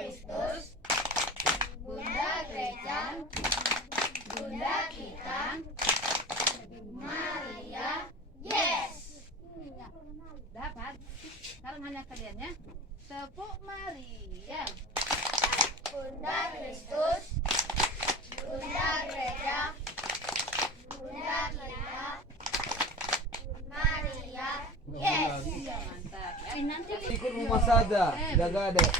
Kristus, Bunda Gereja, Bunda kita, Maria. Yes. Dapat. Sekarang hanya kalian ya. Tepuk Maria. Bunda Kristus, Bunda Gereja, Bunda kita, Maria. Yes. Iya, mantap. Ya. Nanti ikut rumah saja, jaga deh.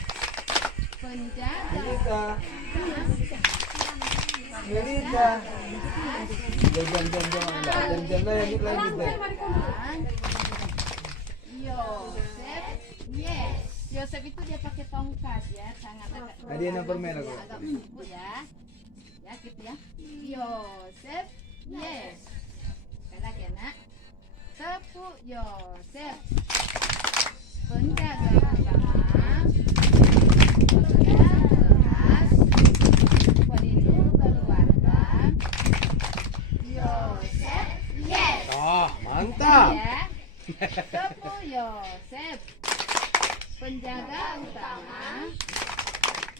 Penjaga. Melita, Melita. Jam-jam lanjut deh. Yosef. Yes. Yosef itu dia pakai tongkat ya, sangat agak. Tadi yang permen aku. Agak empuk ya. Ya gitu ya. Yosef. Yes. Sekali lagi ya, Nak. Tepuk Yosef. Penjaga utama. Pekerja keras. Pelindung keluarga. Yosef. Yes. Oh, mantap. Ya. Tepuk Yosef. Penjaga utama.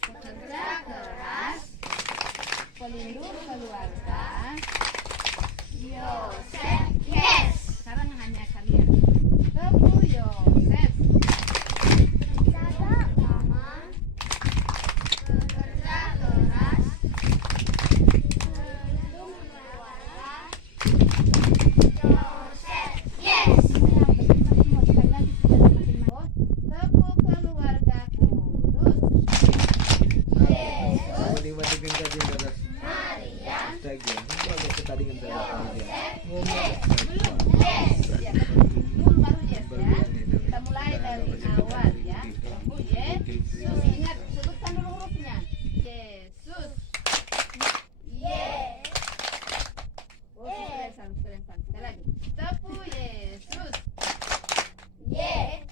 Pekerja keras. Pelindung keluarga. Yosef. Yes. Sekarang hanya kalian. Tepuk Yosef. Penjaga utama, pekerja keras, pelindung keluarga. Yosef. Yes. Tepuk keluarga kudus. Yesus, Dibandingkan kajian batas Maria. Instagram, itu agak ketandingan saya. Yes. Ya, belum baru yes ya. Kita mulai dari awal ya. Tepuk Yesus. Ingat, sebutkan dulu hurufnya. Yesus. Yes. Oh, keren. Sekali lagi. Tepuk Yesus. Yes.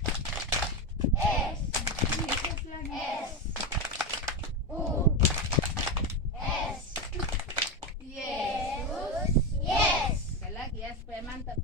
S. Yesus lagi. S. U. S. Yesus. Yes. Sekali lagi ya supaya mantap.